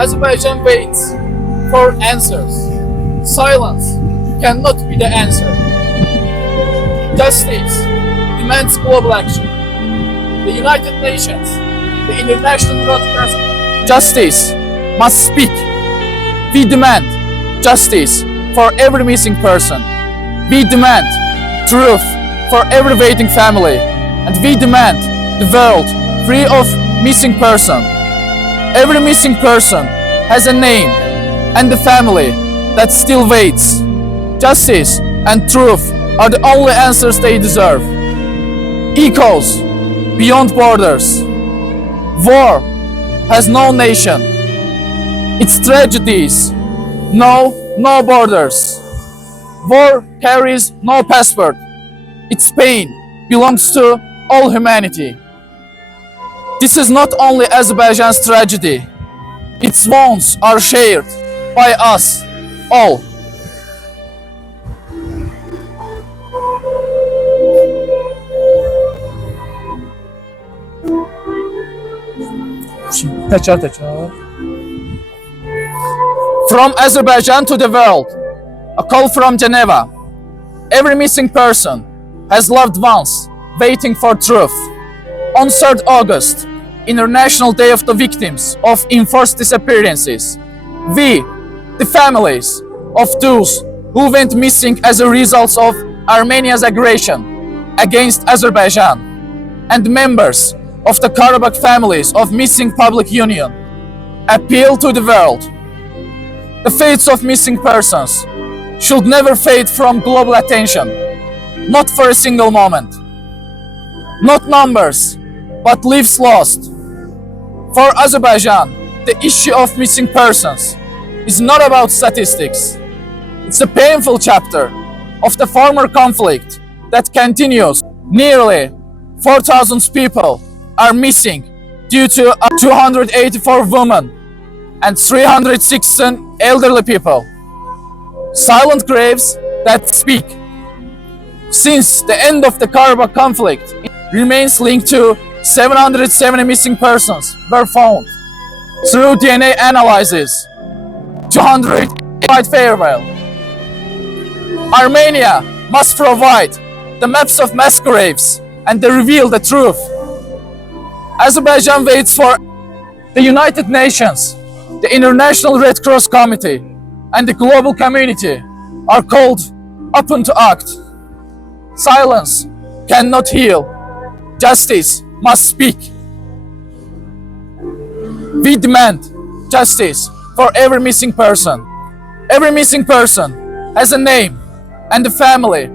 Azerbaijan waits for answers. Silence cannot be the answer. Justice demands global action. The United Nations, the International Red Cross. Justice must speak. We demand justice for every missing person. We demand truth for every waiting family. And we demand the world free of missing person. Every missing person has a name and a family that still waits. Justice and truth are the only answers they deserve. Echoes beyond borders. War has no nation. Its tragedies know no borders. War carries no passport. Its pain belongs to all humanity. This is not only Azerbaijan's tragedy. Its wounds are shared by us all. From Azerbaijan to the world, a call from Geneva. Every missing person has loved ones waiting for truth. On 3rd August, International Day of the Victims of Enforced Disappearances, we, the families of those who went missing as a result of Armenia's aggression against Azerbaijan, and members of the Karabakh families of missing public union, appeal to the world. The fates of missing persons should never fade from global attention, not for a single moment. Not numbers, but lives lost. For Azerbaijan, the issue of missing persons is not about statistics. It's a painful chapter of the former conflict that continues. Nearly 4,000 people are missing due to 284 women and 316 elderly people. Silent graves that speak. Since the end of the Karabakh conflict, it remains linked to 770 missing persons were found through DNA analysis. 200 provide farewell. Armenia must provide the maps of mass graves and they reveal the truth. Azerbaijan waits for the United Nations, the International Red Cross Committee, and the global community are called upon to act. Silence cannot heal. Justice must speak. We demand justice for every missing person. Every missing person has a name and a family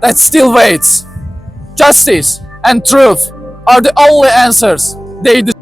that still waits. Justice and truth are the only answers they deserve.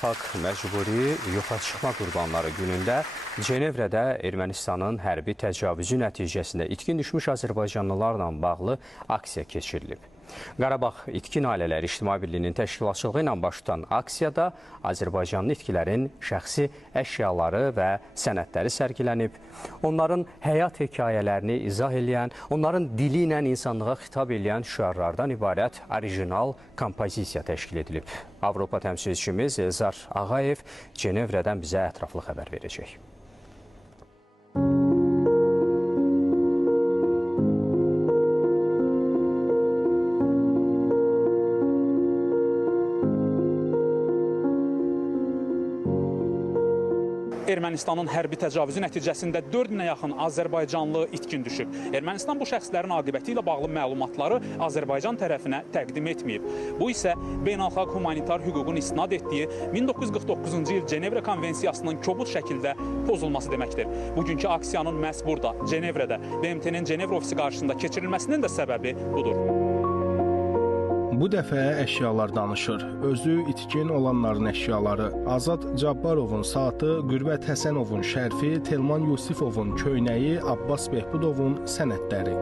Beynəlxalq məcburi yoxa çıxma qurbanları günündə Cenevrədə Ermənistanın hərbi təcavüzü nəticəsində itkin düşmüş azərbaycanlılarla bağlı aksiya keçirilib. Qarabağ İtkin Ailələri İctimai Birliyinin təşkilatçılığı ilə baş tutan aksiyada Azərbaycanlı itkilərin şəxsi əşyaları və sənədləri sərgilənib. Onların həyat hekayələrini izah edən, onların dili ilə insanlığa xitab edən şüarlardan ibarət orijinal kompozisiya təşkil edilib. Avropa təmsilçimiz Elzar Ağayev Cenevrədən bizə ətraflı xəbər verəcək. Ermənistanın hərbi təcavüzü nəticəsində 4000-ə yaxın azərbaycanlı itkin düşüb. Ermənistan bu şəxslərin aqibəti ilə bağlı məlumatları Azərbaycan tərəfinə təqdim etməyib. Bu isə beynəlxalq humanitar hüququn istinad etdiyi 1949-cu il Cenevrə konvensiyasının kobud şəkildə pozulması deməkdir. Bugünkü aksiyanın məhz burada, Cenevrədə, BMT-nin Cenevrə ofisi qarşısında keçirilməsinin də səbəbi budur. Bu dəfə əşyalar danışır. Özü itkin olanların əşyaları. Azad Cabbarovun saatı, Qürbət Həsənovun şərfi, Telman Yusifovun köynəyi, Abbas Behbudovun sənədləri.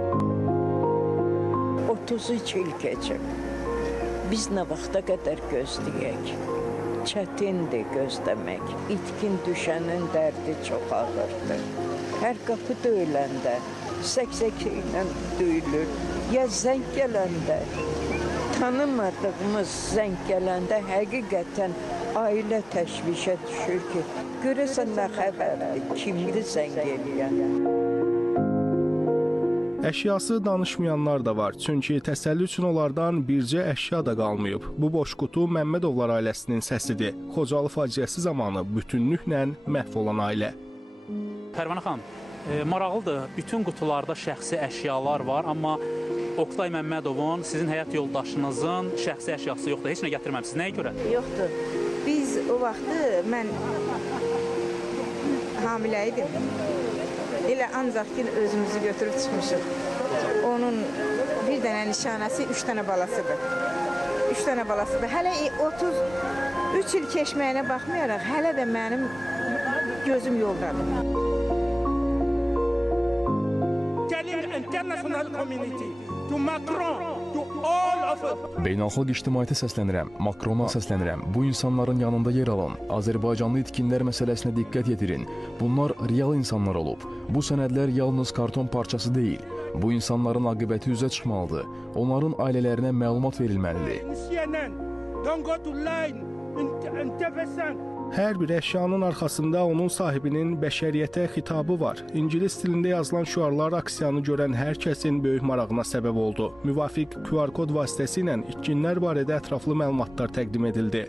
33 il keçib. Biz nə vaxta qədər gözləyək? Çətindir gözləmək. İtkin düşənin dərdi çox ağırdır. Hər qapı döyüləndə, səksək ilə döyülür. Ya zəng gələndə, tanımadığımız zəng gələndə həqiqətən ailə təşvişə düşür ki, görəsən nə xəbərdir, kimdir zəng eləyən. Əşyası danışmayanlar da var, çünki təsəlli üçün onlardan bircə əşya da qalmayıb. Bu boş qutu Məmmədovlar ailəsinin səsidir. Xocalı faciəsi zamanı bütünlüklə məhv olan ailə. Pərvanə xanım, maraqlıdır, bütün qutularda şəxsi əşyalar var, amma Oqtay Məmmədovun, sizin həyat yoldaşınızın şəxsi əşyası yoxdur, heç nə gətirməmsiniz. Nəyə görə? Yoxdur. Biz o vaxtı mən hamilə idim. Elə ancaq ki, özümüzü götürüb çıxmışıq. Onun bir dənə nişanəsi, 3 dənə balasıdır. 3 dənə balasıdır. Hələ 33 il keçməyinə baxmayaraq, hələ də mənim gözüm yoldadır. International community, to Macron, to all of us. Beynəlxalq ictimaiyyətə səslənirəm, Makrona səslənirəm. Bu insanların yanında yer alın. Azərbaycanlı itkinlər məsələsinə diqqət yetirin. Bunlar real insanlar olub. Bu sənədlər yalnız karton parçası deyil. Bu insanların aqibəti üzə çıxmalıdır. Onların ailələrinə məlumat verilməlidir. Don't go to line in TV5. Hər bir əşyanın arxasında onun sahibinin bəşəriyyətə xitabı var. İngilis dilində yazılan şüarlar aksiyanı görən hər kəsin böyük marağına səbəb oldu. Müvafiq QR kod vasitəsilə itkinlər barədə ətraflı məlumatlar təqdim edildi.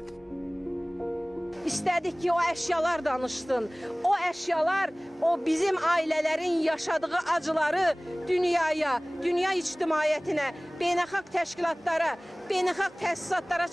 İstədik ki, o əşyalar danışsın. O əşyalar, o bizim ailələrin yaşadığı acıları dünyaya, dünya ictimaiyyətinə, beynəlxalq təşkilatlara, beynəlxalq təsisatlara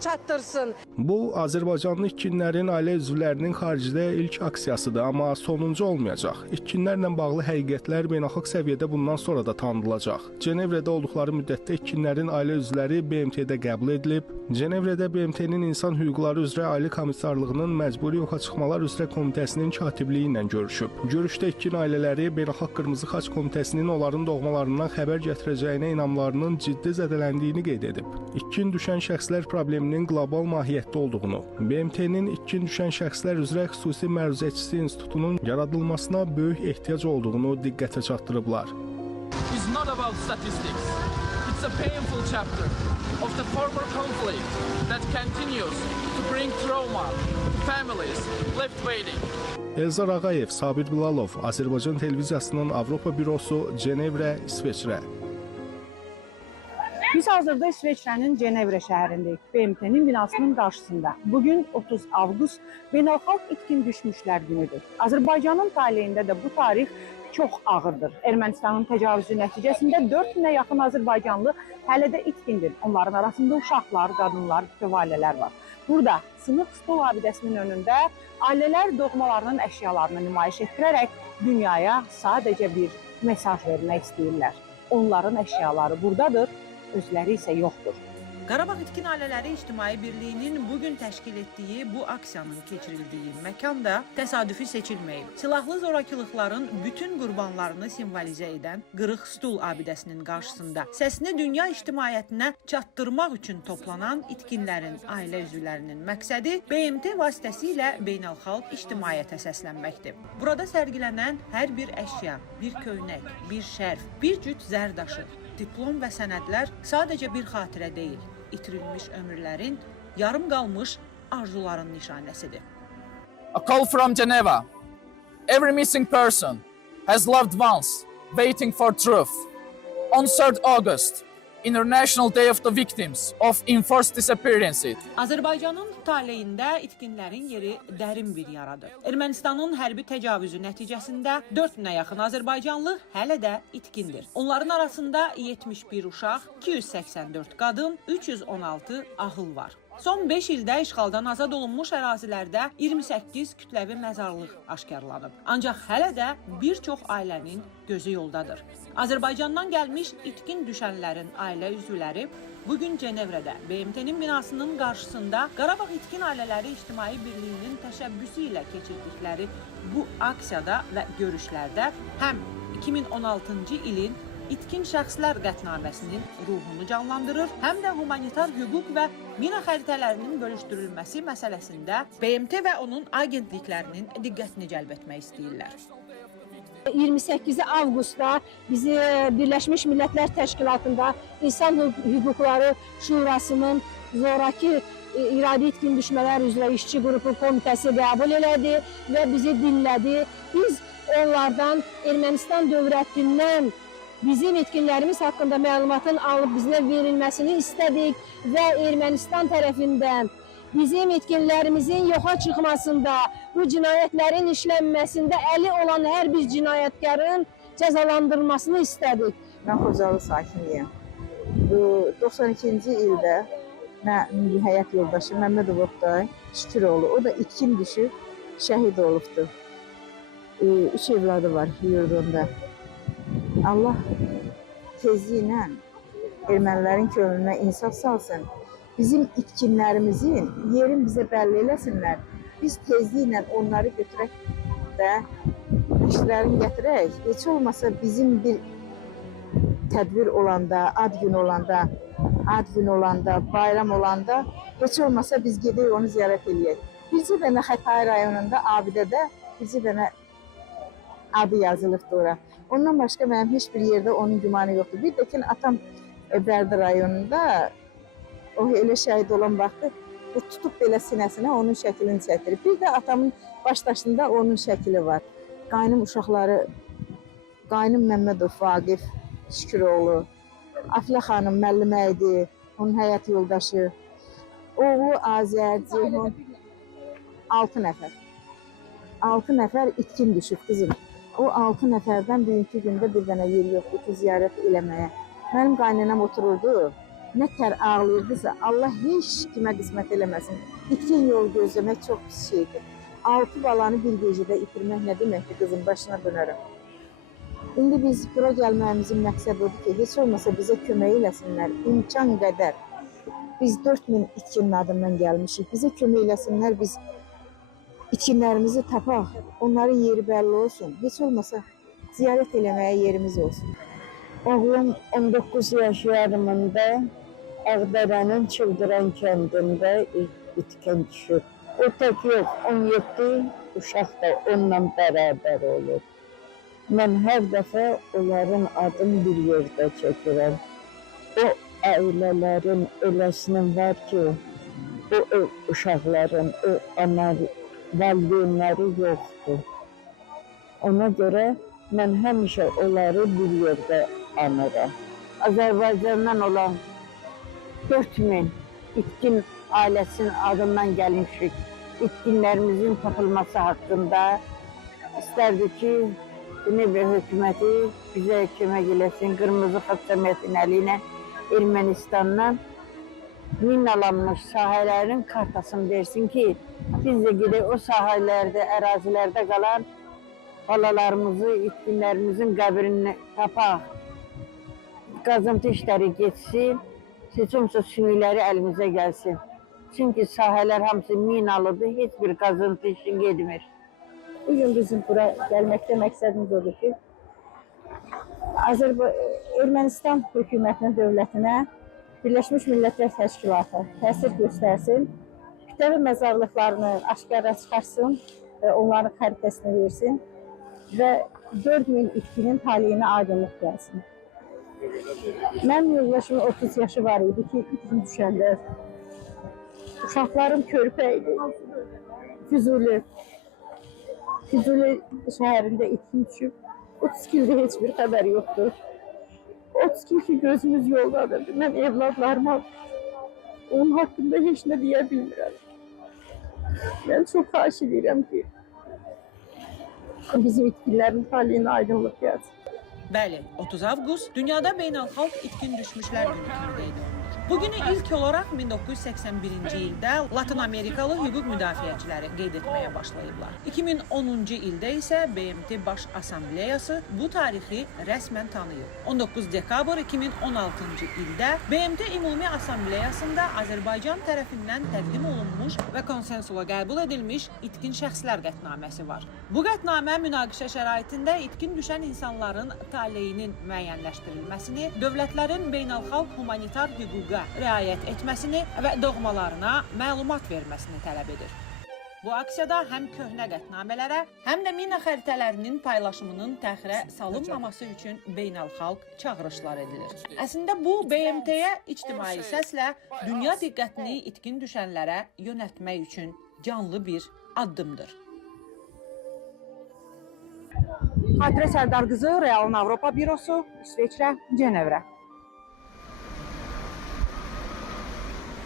çatdırsın. Bu, Azərbaycanlı itkinlərin ailə üzvlərinin xaricdə ilk aksiyasıdır, amma sonuncu olmayacaq. İtkinlərlə bağlı həqiqətlər beynəlxalq səviyyədə bundan sonra da tanınılacaq. Cenevrədə olduqları müddətdə itkinlərin ailə üzvləri BMT-də qəbul edilib. Cenevrədə BMT-nin İnsan Hüquqları üzrə Ali Komissarlığının Məcburi Yoxa Çıxmalar üzrə Komitəsinin katibliyi ilə görüşüb. Görüşdə itkin ailələri Beynəlxalq Qırmızı Xaç Komitəsinin onların doğmalarından xəbər gətirəcəyinə inamlarının ciddi zədələndiyini qeyd edib. İtkin düşən şəxslər probleminin qlobal mahiyyətdə olduğunu, BMT-nin itkin düşən şəxslər üzrə xüsusi məruzəçisi institutunun yaradılmasına böyük ehtiyac olduğunu diqqətə çatdırıblar. It's not about statistics. It's a painful chapter of the former conflict that continues to bring trauma to families left waiting. Elzar Ağayev, Sabir Bilalov, Azərbaycan Televiziyasının Avropa bürosu, Cenevrə, İsveçrə. Biz hazırda İsveçrənin Cenevrə şəhərindəyik, BMT-nin binasının qarşısında. Bugün 30 avqust Beynəlxalq İtkin Düşmüşlər günüdür. Azərbaycanın taleyində də bu tarix çox ağırdır. Ermənistanın təcavüzü nəticəsində 4000-ə yaxın azərbaycanlı hələ də itkindir. Onların arasında uşaqlar, qadınlar, bütöv ailələr var. Burada Sınıq stol abidəsinin önündə ailələr doğmalarının əşyalarını nümayiş etdirərək dünyaya sadəcə bir mesaj vermək istəyirlər. Onların əşyaları buradadır, özləri isə yoxdur. Qarabağ İtkin Ailələri İctimai Birliyinin bugün təşkil etdiyi bu aksiyanın keçirildiyi məkan da təsadüfi seçilməyib. Silahlı zorakılıqların bütün qurbanlarını simvolizə edən Qırıq Stul abidəsinin qarşısında səsini dünya ictimaiyyətinə çatdırmaq üçün toplanan itkinlərin ailə üzvlərinin məqsədi BMT vasitəsilə beynəlxalq ictimaiyyətə səslənməkdir. Burada sərgilənən hər bir əşya, bir köynək, bir şərf, bir cüt zərdaşı, diplom və sənədlər sadəcə bir xatirə deyil, itirilmiş ömürlərin, yarım qalmış arzuların nişanəsidir. A call from Geneva. Every missing person has loved ones waiting for truth. On 3rd August, International Day of the Victims of Enforced Disappearances. Azərbaycanın taleyində itkinlərin yeri dərin bir yaradır. Ermənistanın hərbi təcavüzü nəticəsində 4000-ə yaxın azərbaycanlı hələ də itkindir. Onların arasında 71 uşaq, 284 qadın, 316 ahıl var. Son 5 ildə işğaldan azad olunmuş ərazilərdə 28 kütləvi məzarlıq aşkarlanıb. Ancaq hələ də bir çox ailənin gözü yoldadır. Azərbaycandan gəlmiş itkin düşənlərin ailə üzvləri bugün Cenevrədə BMT-nin binasının qarşısında Qarabağ İtkin Ailələri İctimai Birliyinin təşəbbüsü ilə keçirdikləri bu aksiyada və görüşlərdə həm 2016-cı ilin İtkin şəxslər qətnaməsinin ruhunu canlandırır, həm də humanitar hüquq və mina xəritələrinin bölüşdürülməsi məsələsində BMT və onun agentliklərinin diqqətini cəlb etmək istəyirlər. 28 avqustda bizi Birləşmiş Millətlər Təşkilatında İnsan Hüquqları Şurasının zoraki iradi itkin düşmələr üzrə işçi qrupu komitəsi qəbul elədi və bizi dinlədi. Biz onlardan Ermənistan dövlətindən bizim itkinlərimiz haqqında məlumatın alıb bizə verilməsini istədik və Ermənistan tərəfindən bizim itkinlərimizin yoxa çıxmasında, bu cinayətlərin işlənməsində əli olan hər bir cinayətkarın cəzalandırılmasını istədik. Mən Xocalı sakiniyəm. 92-ci ildə milli həyat yoldaşı Məmmədov Oqtay Şüküroğlu, o da itkin düşüb şəhid olubdur. 3 evladı var yurdunda. Allah tezliklə ermənilərin könlünə insaf salsın. Bizim itkinlərimizin yerin bizə bəlli eləsinlər. Biz tezliklə onları götürək və nəşrlərini gətirək. Heç olmasa bizim bir tədbir olanda, ad gün olanda, bayram olanda heç olmasa biz gedək onu ziyarət edək. Bircə dənə Xətai rayonunda Abidədə bircə dənə adı yazılıbdır ora. Ondan başqa mənim heç bir yerdə onun gümanı yoxdur. Bir də ki, atam Bərdə rayonunda o elə şəhid olan vaxtı tutub belə sinəsinə onun şəklini çəkdirib. Bir də atamın başdaşında onun şəkli var. Qaynım uşaqları, qaynım Məmmədov Vaqif Şüküroğlu, Afilə xanım müəllimə idi, onun həyat yoldaşı, oğlu Azər, Ceyhun, 6 nəfər. 6 nəfər itkin düşüb qızım. O 6 nəfərdən bugünkü gündə bir dənə yer yoxdur ki, ziyarət eləməyə. Mənim qaynanam otururdu, nə tər ağlayırdısa, Allah heç kimə qismət eləməsin. İtkin yol gözləmək çox pis şeydir. 6 balanı bir gecədə itirmək nə deməkdir qızım, başına dönərəm. İndi biz bura gəlməyimizin məqsədi odur ki, heç olmasa bizə kömək eləsinlər, imkan qədər. Biz 4000 itkinin adından gəlmişik, bizə kömək eləsinlər, biz itkinlərimizi tapaq, onların yeri bəlli olsun. Heç olmasa ziyarət eləməyə yerimiz olsun. Oğlum 19 yaş yarımında Ağdərənin Çıldıran kəndində itkin düşüb. O tək yox, 17 uşaq da onunla bərabər olur. Mən hər dəfə onların adını bir yerdə çəkirəm. O ailələrin eləsinin var ki, o uşaqların, o valideynləri yoxdur. Ona görə mən həmişə onları bir yerdə anıram. Azərbaycandan olan 4000 itkin ailəsinin adından gəlmişik. İtkinlərimizin tapılması haqqında istərdik ki, Cenevre hökuməti bizə kömək eləsin. Qırmızı Xətt Cəmiyyətinin əli ilə Ermənistandan minalanmış sahələrin kartasını versin ki, biz də gedək o sahələrdə, ərazilərdə qalan balalarımızı, itkinlərimizin qəbrini tapaq. Qazıntı işləri geçsin Heç olmasa sümükləri əlimizə gəlsin. Çünki sahələr hamısı minalıdır, heç bir qazıntı işi getmir. Bugün bizim bura gəlməkdə məqsədimiz odur ki, Ermənistan hökumətinin dövlətinə Birləşmiş Millətlər Təşkilatı təsir göstərsin, kütləvi məzarlıqlarını aşkara çıxarsın, onların xəritəsini versin və 4000 itkinin taleyinə aydınlıq gəlsin. Mənim yoldaşımın 30 yaşı var idi ki, itkin düşəndə. Uşaqlarım körpə idi. Füzuli şəhərində itkin düşüb. 32 ildə heç bir xəbər yoxdur. 32 il ki, gözümüz yoldadır. Mən evladlarıma onun haqqında heç nə deyə bilmirəm. Mən çox xahiş edirəm ki, bizim itkinlərin taleyinə aydınlıq gəlsin. Bəli, 30 avqust dünyada beynəlxalq itkin düşmüşlər günü kimi qeyd olunur. Bugünü ilk olaraq 1981-ci ildə Latin Amerikalı hüquq müdafiəçiləri qeyd etməyə başlayıblar. 2010-cu ildə isə BMT Baş Assambleyası bu tarixi rəsmən tanıyıb. 19 dekabr 2016-cı ildə BMT Ümumi Assambleyasında Azərbaycan tərəfindən təqdim olunmuş və konsensula qəbul edilmiş itkin şəxslər qətnaməsi var. Bu qətnamə münaqişə şəraitində itkin düşən insanların taleyinin müəyyənləşdirilməsini, dövlətlərin beynəlxalq humanitar hüquqa riayət etməsini və doğmalarına məlumat verməsini tələb edir. Bu aksiyada həm köhnə qətnamələrə, həm də mina xəritələrinin paylaşımının təxirə salınmaması üçün beynəlxalq çağırışlar edilir. Əslində bu BMT-yə ictimai səslə dünya diqqətini itkin düşənlərə yönəltmək üçün canlı bir addımdır. Xatirə Sərdar qızı, Realın Avropa bürosu, İsveçrə, Cenevrə.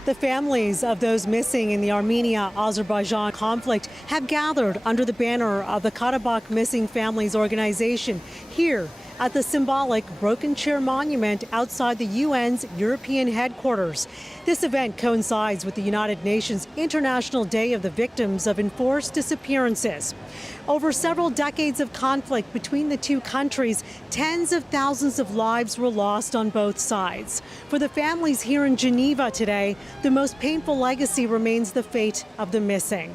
The families of those missing in the Armenia-Azerbaijan conflict have gathered under the banner of the Karabakh Missing Families Organization here at the symbolic Broken Chair Monument outside the UN's European headquarters. This event coincides with the United Nations International Day of the Victims of Enforced Disappearances. Over several decades of conflict between the two countries, tens of thousands of lives were lost on both sides. For the families here in Geneva today, the most painful legacy remains the fate of the missing.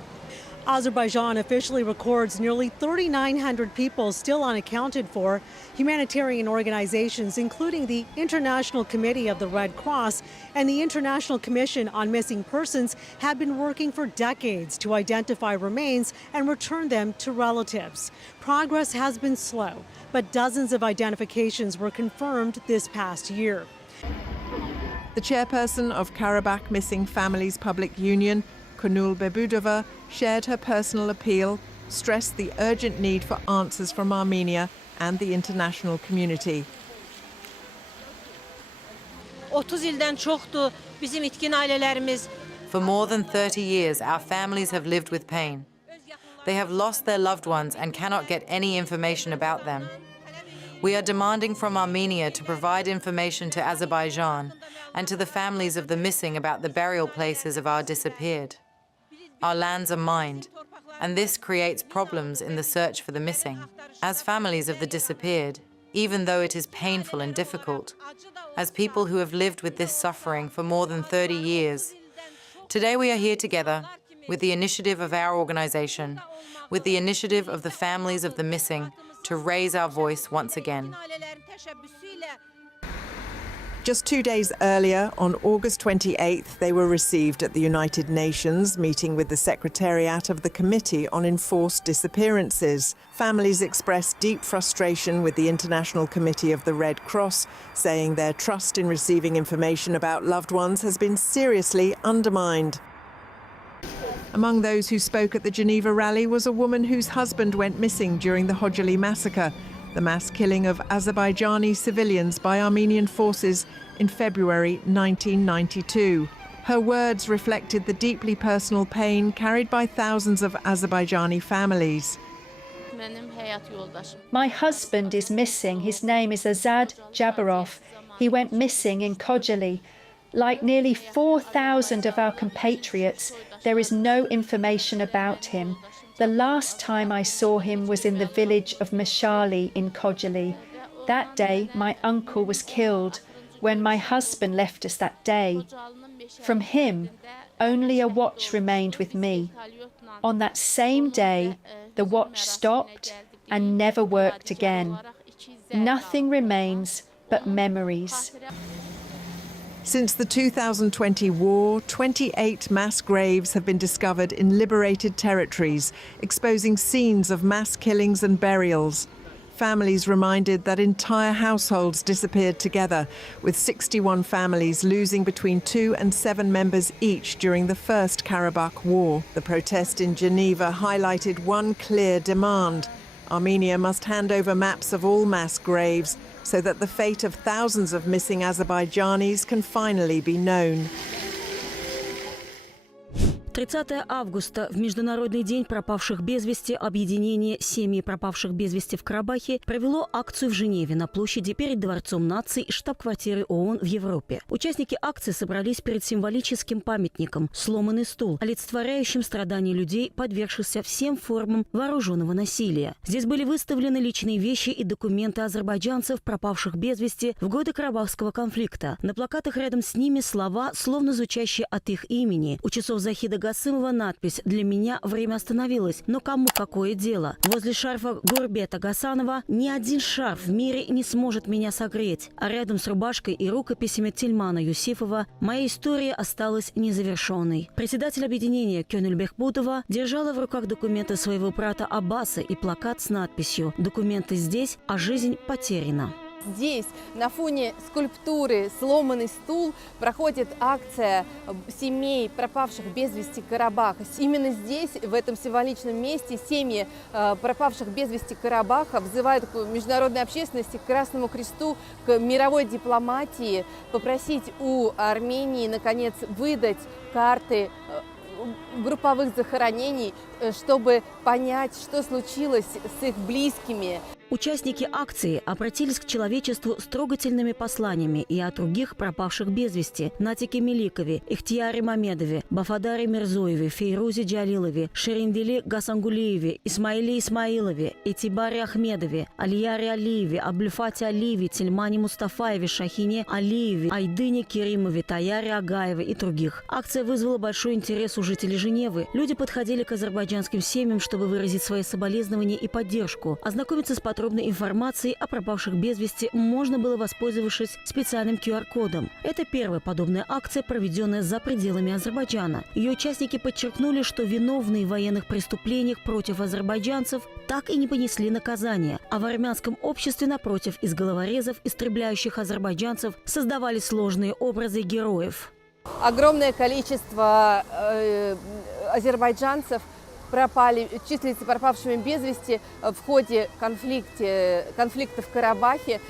Azerbaijan officially records nearly 3,900 people still unaccounted for. Humanitarian organizations, including the International Committee of the Red Cross and the International Commission on Missing Persons, have been working for decades to identify remains and return them to relatives. Progress has been slow, but dozens of identifications were confirmed this past year. The chairperson of Karabakh Missing Families Public Union, Kunul Bebudova, shared her personal appeal, stressed the urgent need for answers from Armenia and the international community. 30 ildən çoxdur bizim itkin ailələrimiz. For more than 30 years, our families have lived with pain. They have lost their loved ones and cannot get any information about them. We are demanding from Armenia to provide information to Azerbaijan and to the families of the missing about the burial places of our disappeared. Our lands are mined, and this creates problems in the search for the missing. As families of the disappeared, even though it is painful and difficult, as people who have lived with this suffering for more than 30 years, today we are here together with the initiative of our organization, with the initiative of the families of the missing, to raise our voice once again. Just 2 days earlier, on August 28th, they were received at the United Nations, meeting with the Secretariat of the Committee on Enforced Disappearances. Families expressed deep frustration with the International Committee of the Red Cross, saying their trust in receiving information about loved ones has been seriously undermined. Among those who spoke at the Geneva rally was a woman whose husband went missing during the Khojaly massacre, the mass killing of Azerbaijani civilians by Armenian forces in February 1992. Her words reflected the deeply personal pain carried by thousands of Azerbaijani families. My husband is missing. His name is Azad Jabarov. He went missing in Khojaly. Like nearly 4,000 of our compatriots, there is no information about him. The last time I saw him was in the village of Mashali in Khojaly. That day, my uncle was killed. when my husband left us that day. From him, only a watch remained with me. On that same day, the watch stopped and never worked again. Nothing remains but memories. Since the 2020 war, 28 mass graves have been discovered in liberated territories, exposing scenes of mass killings and burials. Families reminded that entire households disappeared together, with 61 families losing between 2 and 7 members each during the First Karabakh War. The protest in Geneva highlighted one clear demand. Armenia must hand over maps of all mass graves so that the fate of thousands of missing Azerbaijanis can finally be known. 30 августа, в Международный день пропавших без вести, объединение семьи пропавших без вести в Карабахе провело акцию в Женеве на площади перед Дворцом наций штаб-квартиры ООН в Европе. Участники акции собрались перед символическим памятником «Сломанный стул», олицетворяющим страдания людей, подвергшихся всем формам вооруженного насилия. Здесь были выставлены личные вещи и документы азербайджанцев, пропавших без вести в годы Карабахского конфликта. На плакатах рядом с ними слова, словно звучащие от их имени. У часов Захида Гасымова надпись «Для меня время остановилось, но кому какое дело?». Возле шарфа Гурбета Гасанова «Ни один шарф в мире не сможет меня согреть». А рядом с рубашкой и рукописями Тельмана Юсифова «Моя история осталась незавершенной». Председатель объединения Кёнель Бехбутова держала в руках документы своего брата Аббаса и плакат с надписью «Документы здесь, а жизнь потеряна». Здесь, на фоне скульптуры «Сломанный стул», проходит акция семей пропавших без вести Карабаха. Именно здесь, в этом символичном месте, семьи пропавших без вести Карабаха взывают к международной общественности, к Красному Кресту, к мировой дипломатии, попросить у Армении, наконец, выдать карты групповых захоронений, чтобы понять, что случилось с их близкими. Участники акции обратились к человечеству с трогательными посланиями и о других пропавших без вести: Натике Меликове, Ихтияре Мамедове, Бафадаре Мирзоеве, Фейрузе Джалилове, Шериндиле Гасангулиеве, Исмаиле Исмаилове, Этибаре Ахмедове, Алияре Алиеве, Абдульфате Алиеве, Тельмане Мустафаеве, Шахине Алиеве, Айдыне Керимове, Таяре Агаеве и других. Акция вызвала большой интерес у жителей Женевы. Люди подходили к азербайджанским семьям, чтобы выразить свои соболезнования и поддержку. Ознакомиться с подробной информацией о пропавших без вести можно было, воспользовавшись специальным QR-кодом. Это первая подобная акция, проведенная за пределами Азербайджана. Ее участники подчеркнули, что виновные в военных преступлениях против азербайджанцев так и не понесли наказания, а в армянском обществе, напротив, из головорезов, истребляющих азербайджанцев, создавали сложные образы героев. Огромное количество азербайджанцев числятся пропавшими без вести в ходе конфликта в Карабахе.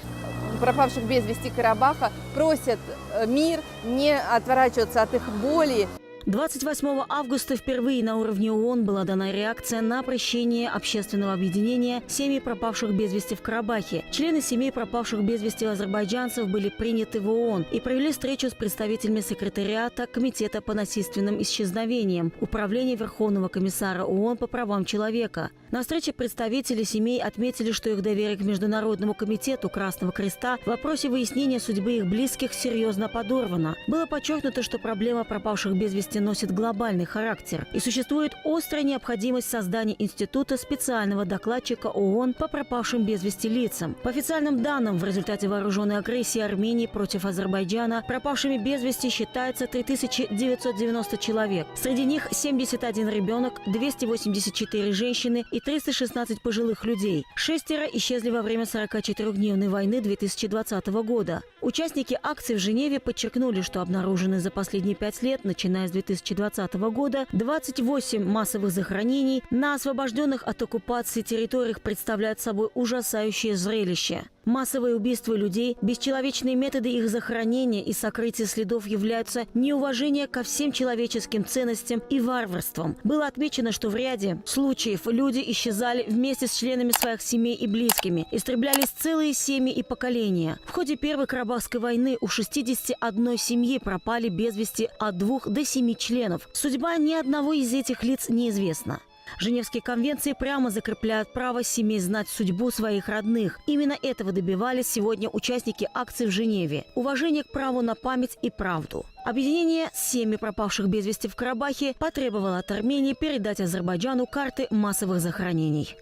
Пропавших без вести Карабаха просят мир, не отворачиваться от их боли. 28 августа впервые на уровне ООН была дана реакция на обращение общественного объединения семей пропавших без вести в Карабахе. Члены семей пропавших без вести азербайджанцев были приняты в ООН и провели встречу с представителями секретариата Комитета по насильственным исчезновениям, Управления Верховного комиссара ООН по правам человека. На встрече представители семей отметили, что их доверие к Международному комитету Красного Креста в вопросе выяснения судьбы их близких серьезно подорвано. Было подчеркнуто, что проблема пропавших без вести носит глобальный характер и существует острая необходимость создания института специального докладчика ООН по пропавшим без вести лицам. По официальным данным, в результате вооруженной агрессии Армении против Азербайджана пропавшими без вести считается 3990 человек. Среди них 71 ребенок, 284 женщины и 316 пожилых людей. 6 исчезли во время 44-дневной войны 2020 года. Участники акции в Женеве подчеркнули, что обнаружены за последние 5 лет, начиная с 2020 года, 28 массовых захоронений на освобожденных от оккупации территориях представляют собой ужасающее зрелище. Массовые убийства людей, бесчеловечные методы их захоронения и сокрытия следов являются неуважением ко всем человеческим ценностям и варварством. Было отмечено, что в ряде случаев люди исчезали вместе с членами своих семей и близкими, истреблялись целые семьи и поколения. В ходе Первой Карабахской войны у 61 семьи пропали без вести от 2 до 7 членов. Судьба ни одного из этих лиц неизвестна. Женевские конвенции прямо закрепляют право семей знать судьбу своих родных. Именно этого добивались сегодня участники акции в Женеве. Уважение к праву на память и правду. Объединение семьи пропавших без вести в Карабахе потребовало от Армении передать Азербайджану карты массовых захоронений.